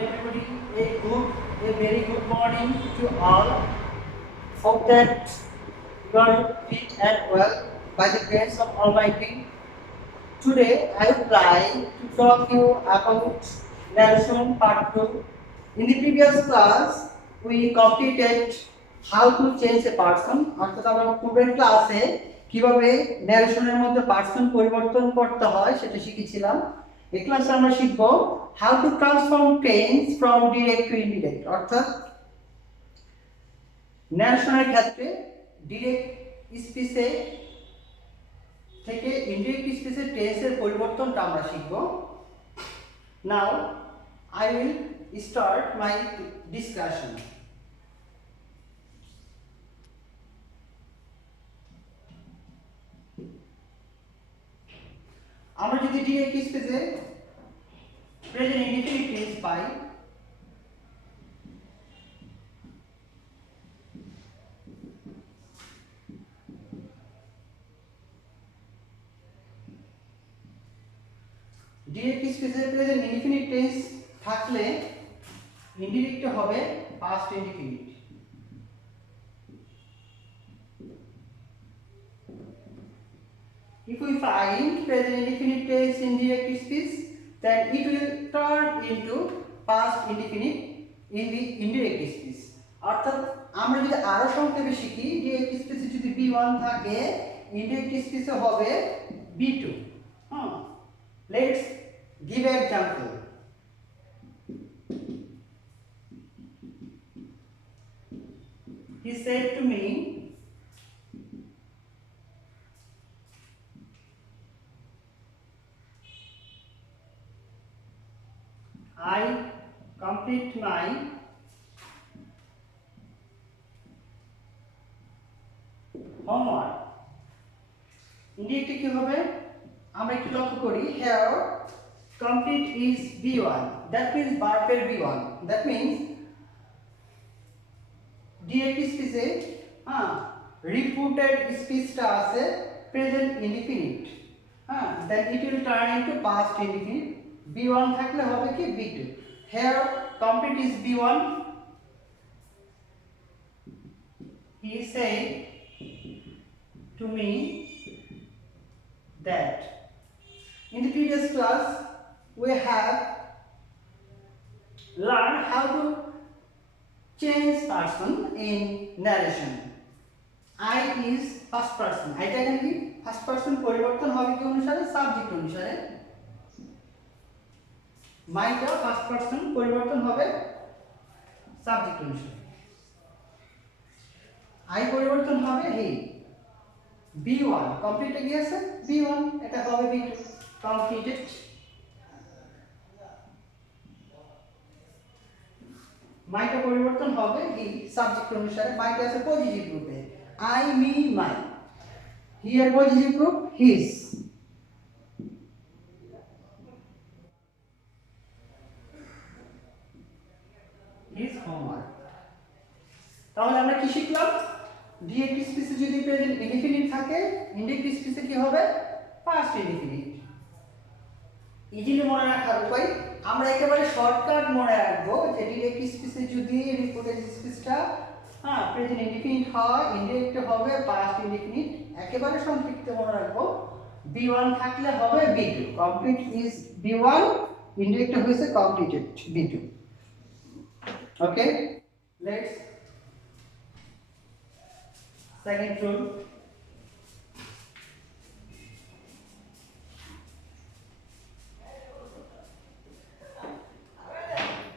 Everybody, a very good morning to all. Hope that you are fit and well by the grace of Almighty. Today, I would like to talk you about narration part 2. In the previous class, we completed how to change a person. অর্থাৎ আমরা পূর্বের ক্লাসে কিভাবে ন্যারেশনের মধ্যে পার্সন পরিবর্তন করতে হয় সেটা শিখেছিলাম। এই ক্লাসে আমরা শিখব how to transform tense from direct to indirect, অর্থাৎ ন্যারেশনের ক্ষেত্রে ডিরেক্ট স্পিচে থেকে ইনডিরেক্ট স্পিচে টেন্সের পরিবর্তনটা আমরা শিখব। নাও I will start my discussion. আমরা যদি ডিরেক্ট স্পিচে প্রেজেন্ট ইনডিফিনিট টেন্স পাই, ডিরেক্ট স্পিচে প্রেজেন্ট ইনডিফিনিট টেন্স থাকলে ইনডিরেক্ট হবে past indefinite. If we find present indefinite tense in direct speech, then it will turn into past indefinite in the indirect speech. অর্থাৎ আমরা যদি আরো সংক্ষেপে শিখি, direct speech যদি B1 থাকে, indirect speech হবে B2. Let's give an example. He said to me, I complete my homework. ইনডিরেক্টে কি হবে আমরা একটু লক্ষ্য করি। Here complete is B1, that means verb B1, that means direct speech repeated speechটা আছে present indefinite, then it will turn into past indefinite. B1 থাকলে হবে কি B2. Here complete is B1. He said to me that. In the previous class we have learned how to change person in narration. I is first person. I এখানে কি first person পরিবর্তন হবে কি অনুসারে সাবজেক্ট অনুসারে। মাইটা ফার্স্ট পারসন পরিবর্তন হবে সাবজেক্ট অনুসারে। আই পরিবর্তন হবে হি। B1 কমপ্লিট হয়ে গিয়েছে B1, এটা হবে B2 কমপ্লিটেড। মাইটা পরিবর্তন হবে হি সাবজেক্ট অনুসারে। মাইটা আছে পজিটিভ রূপে I me my, here positive রূপ হিজ। His homework. তাহলে আমরা কি শিখলাম? ডিরেক্ট স্পিচে যদি প্রেজেন্ট ইনডিফিনিট থাকে, ইনডিরেক্ট স্পিচে কি হবে পাস্ট ইনডিফিনিট। ইজিলি মনে রাখার উপায় আমরা একেবারে শর্টকাট মনে রাখবো যে ডিরেক্ট স্পিচে যদি রিপোর্টেড স্পিচটা প্রেজেন্ট ইনডিফিনিট হয়, ইনডিরেক্ট হবে পাস্ট ইনডিফিনিট। একেবারে সংক্ষিপ্ত মনে রাখবো B1 থাকলে হবে B2, complete is B1, indirect হয়েছে completed B2। Okay, let's second rule.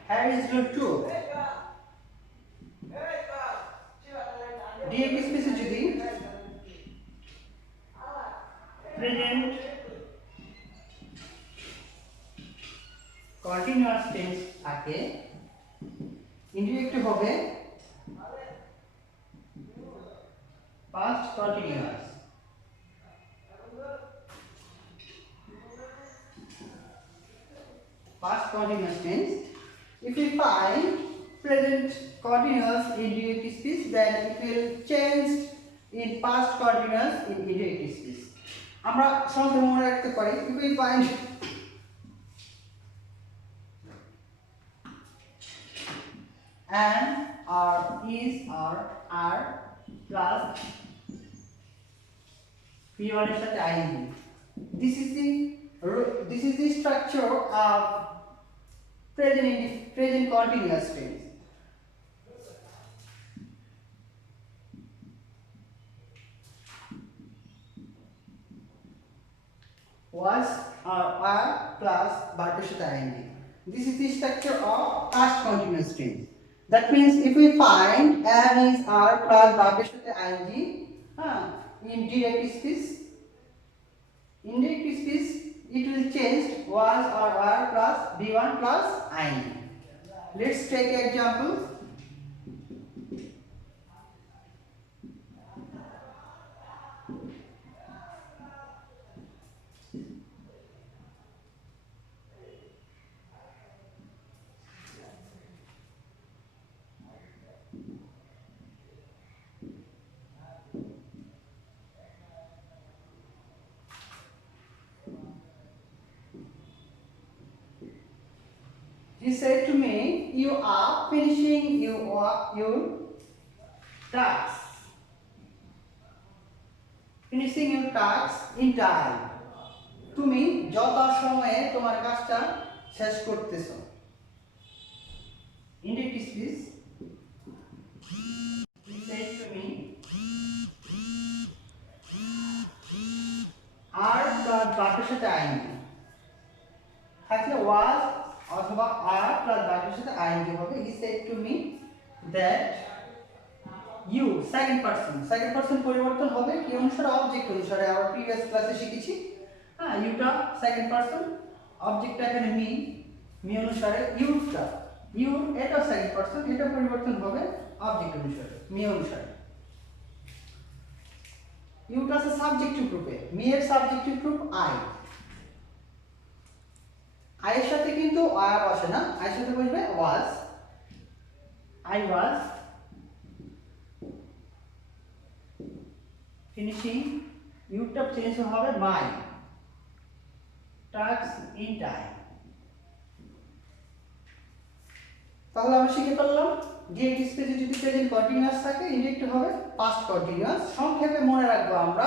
Here is rule 2. Direct স্পিচে যদি প্রেজেন্ট কন্টিনিউয়াস টেন্স থাকে, ইনডিরেক্ট হবে past continuous. Past continuous tense. If we find present continuous in direct speech, then it will change in past continuous in indirect speech. আমরা সংক্ষেপে মনে রাখতে পারি if we find and or is or are plus p1 এর সাথে ing. This is the structure of present continuous tense. Was or are plus verb সাথে ing. This is the structure of past continuous tense. That means if we find am is are plus verb সাথে ing in direct speech, it will change was or are plus b1 plus ing. Let's take example. He said to me, you are finishing your task. Finishing your task in time. তুমি যথা সময়ে তোমার কাজটা শেষ করতেছো। Indirect speech. He said to me, are plus বাক্যের সাথে ing থাকলে was অথবা are plus বাক্যের সাথে ing হবে। He said to me that you second person পরিবর্তন হবে কি অনুসারে অবজেক্ট অনুসারে। আমরা প্রিভিয়াস ক্লাসে শিখেছি ইউটা সেকেন্ড পারসন, অবজেক্টটা এখানে মি অনুসারে ইউ এটা সেকেন্ড পারসন, এটা পরিবর্তন হবে অবজেক্ট অনুসারে মি অনুসারে। ইউটা আছে সাবজেক্টিভ গ্রুপে, মি এর সাবজেক্টিভ গ্রুপ আই এর সাথে কিন্তু আর বসে না, আই এর সাথে বসবে ওয়াজ। আই ওয়াজ ফিনিশিং, ইউটা চেঞ্জ হবে মাই টাস্ক ইন টাইম। তাহলে আমরা শিখে ফেললাম ডিরেক্ট স্পেসে যদি প্রেজেন্ট কন্টিনিউয়াস থাকে ইনডিরেক্ট হবে পাস্ট কন্টিনিউয়াস। সংক্ষেপে মনে রাখবো আমরা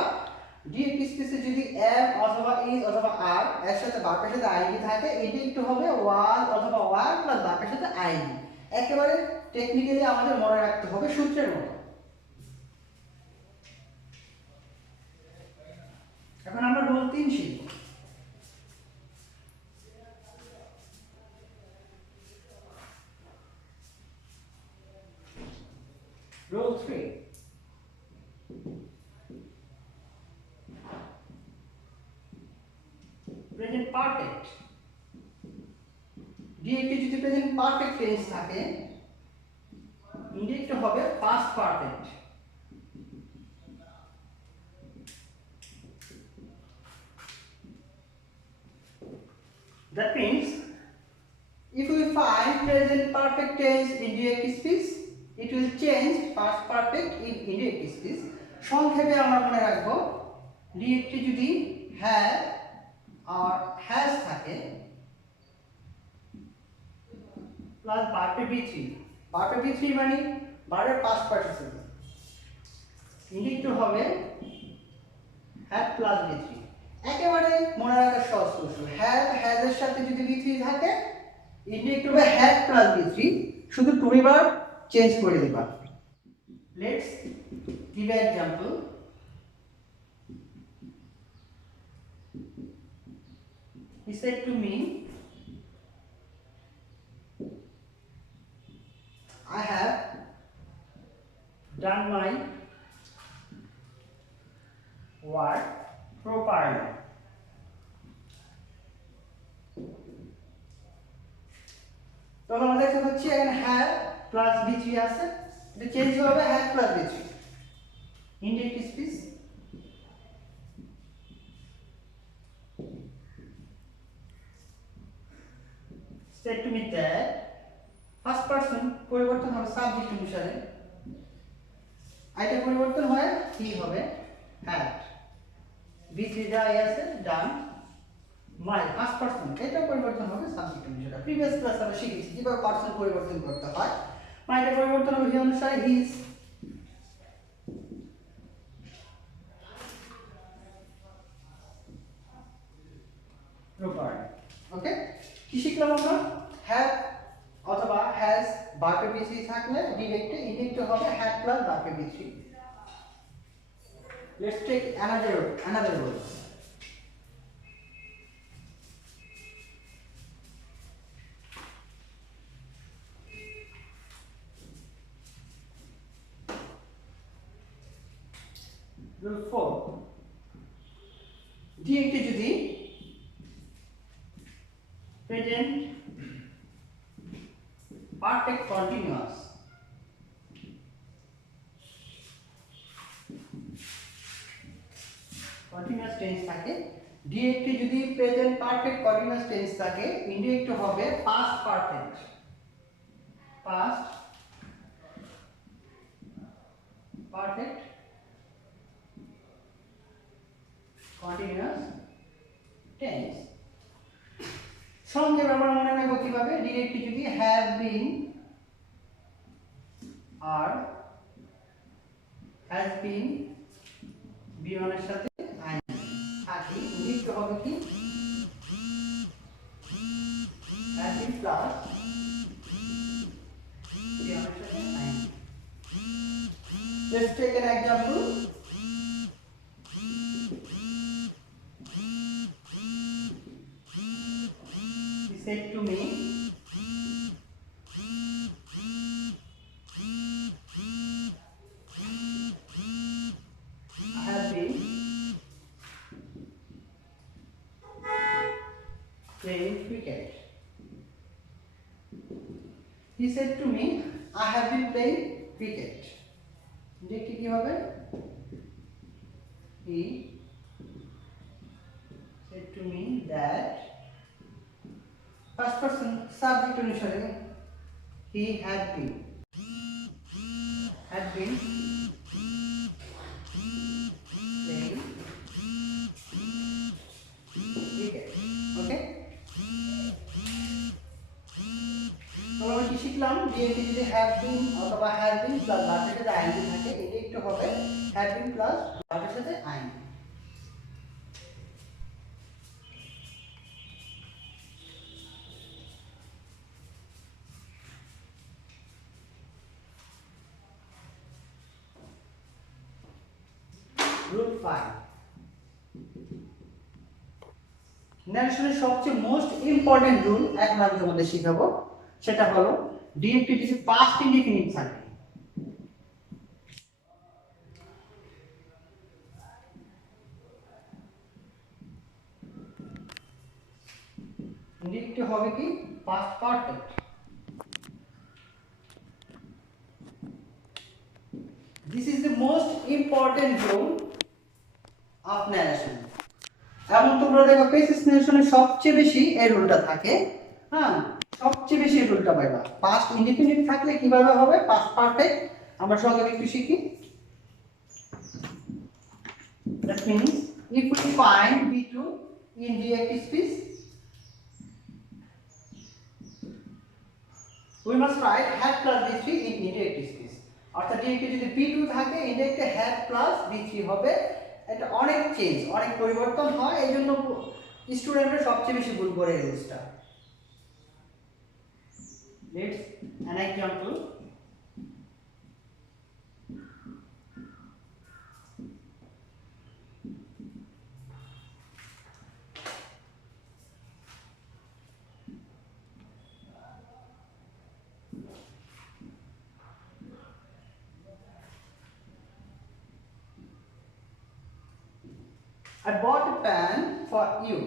ডিরেক্ট স্পেসে যদি am অথবা is অথবা are এর সাথে ভার্বের সাথে ing থাকে ইনডিরেক্ট হবে was অথবা were প্লাস ভার্বের সাথে ing। একেবারে টেকনিক্যালি আমাদের মনে রাখতে হবে সূত্রের মতো। এখন আমরা রুল 3 শিখব। Rule 3. Present perfect. ডিরেক্টে যদি প্রেজেন্ট পারফেক্ট টেন্স থাকে ইনডিরেক্ট হবে past perfect. That means if we find present perfect tense in direct speech, it will change past perfect in indirect speech. সংক্ষেপে আমরা মনে রাখবো ডিরেক্টে যদি have or has থাকে প্লাস ভার্বে v3, ভার্বে v3 মানে ভার্বের পাস্ট পার্টিসিপল, ইনডিরেক্ট হবে have প্লাস v3। একেবারে মনে রাখার সহজ কৌশল, have has এর সাথে যদি v3 থাকে ইনডিরেক্ট হবে have প্লাস v3, শুধু টু বি ভার্ব চেঞ্জ করে দিবা। Let's give an example. He said to me, I have done my work properly. তো আমাদের দেখতে হচ্ছে এখানে have প্লাস v3 আছে, এটা চেঞ্জ হবে have plus v3 indirect speech. Said to me that first person পরিবর্তন হবে সাবজেক্ট অনুসারে, আইটা পরিবর্তন হয় কি হবে had, v3 যাই আছে ডান, মাই ফার্স্ট পারসন এটা পরিবর্তন হবে সাবজেক্ট অনুসারে। প্রিভিয়াস ক্লাসে আমরা শিখেছি কিভাবে পারসন পরিবর্তন করতে হয়। মানে এটা পরিবর্তন হবে হি অনুসারে হিজ। রূপার। ওকে, কি শিখলাম আমরা? হ্যাভ অথবা হ্যাজ ভার্বের বি3 থাকলে ডিরেক্টে ইনডিরেক্ট হবে হ্যাভ প্লাস ভার্বের বি3। Let's take another rule. Rule 4. ডিরেক্টে যদি present perfect continuous টেন্স থাকে, ডিরেক্টে যদি প্রেজেন্ট পারফেক্ট কন্টিনিউয়াস টেন্স থাকে, ইনডিরেক্ট হবে past perfect. Past perfect continuous tense. সংক্ষেপে আমরা মনে রাখবো কিভাবে? ডিরেক্টে যদি হ্যাভ বিন আর হ্যাজ বিন বি1 এর সাথে আই থাকে, ইনডিরেক্ট হবে কি হ্যাভ বিন প্লাস বি1 এর সাথে I. Let's take an example. He said to me, I have been playing cricket. He said to me, I have been playing cricket. দেখি কি হবে? He said to me that first person subject অনুসারে he had been playing cricket. Okay, আমরা কি শিখলাম? ডিএনটি যদি have বিন অথবা has been plus ভার্বের সাথে আইএনজি থাকে, এটা একটু হবে হ্যাভ বিন প্লাস ভার্বের সাথে আইএনজি। রুল 5, ন্যারেশনের সবচেয়ে মোস্ট ইম্পর্টেন্ট রুল এখন আমি তোমাদের শিখাবো। সেটা হলো ডিরেক্টে যদি পাস্ট ইনডিফিনিট থাকে, ইনডিরেক্ট হবে কি past perfect. This is the most important rule of narration. এবং তোমরা দেখো পেসিস ন্যারেশনে সবচেয়ে বেশি এই রুলটা থাকে। হ্যাঁ, সবচেয়ে বেশি এই রুলটা পাইবা। পাস্ট ইনডিফিনিট থাকলে কিভাবে হবে পাস্ট পারফেক্ট, আমরা সঙ্গে একটু শিখি। That means if we find B2 in direct speech, we must write had plus B3 in indirect speech. অর্থাৎ ডিরেক্টে যদি B2 থাকে, ইনডিরেক্টে had plus B3 হবে। এটা অনেক চেঞ্জ, অনেক পরিবর্তন হয়, এই জন্য স্টুডেন্টরা সবচেয়ে বেশি ভুল করে এই রুলসটা। Let's an example. I bought a pen for you.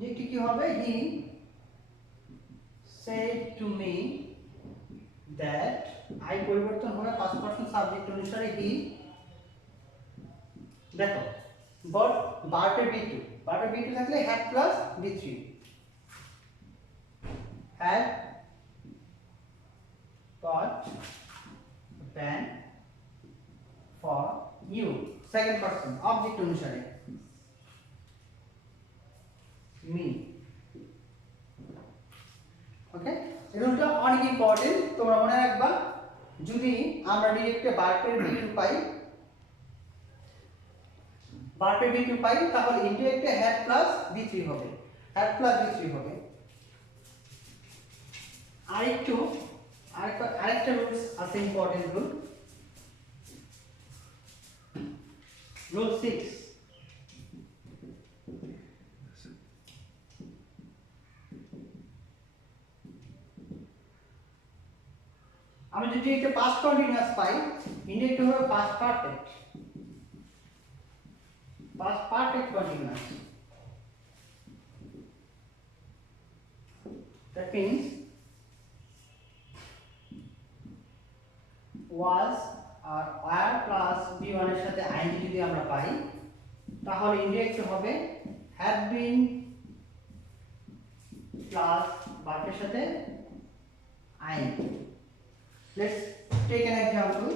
দেখি কি হবে? He said to me that, I পরিবর্তন হবে ফার্স্ট পারসন সাবজেক্ট অনুসারে he। দেখো bought ভার্বের B2, ভার্বের B2 থাকলে had plus B3, had bought a pen for you, second person object অনুসারে me। ওকে, এই রুলটা অনেক ইম্পর্টেন্ট, তোমরা মনে রাখবা। যদি আমরা ডিরেক্টে ভার্বের V2 পাই, ভার্বের V2 পাই, তাহলে ইনডিরেক্টে হ্যাড প্লাস V3 হবে, হ্যাড প্লাস V3 হবে। আরেকটা রুলস আছে, ইম্পর্টেন্ট রুল, রুল 6। আমি যদি একটা পাস্ট কন্টিনিউয়াস পাই, ইনডিরেক্ট হবে past perfect, past perfect continuous. That means was আর were plus be1 এর সাথে ing যদি আমরা পাই, তাহলে ইনডিরেক্ট হবে had been plus ভার্বের সাথে ing. Let's take an example.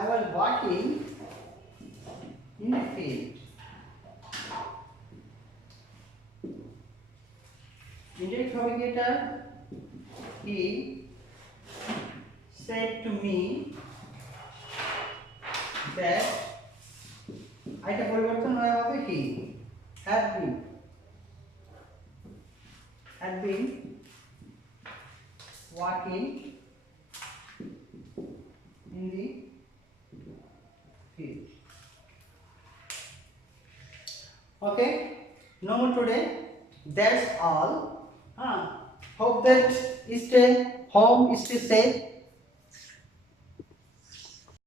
I was working in the field. Indirect হবে কি এটা? He said to me that, এটা পরিবর্তন হয়ে হবে he had been working in the field. Okay, no more today. That's all. Hope that stay home, stay safe.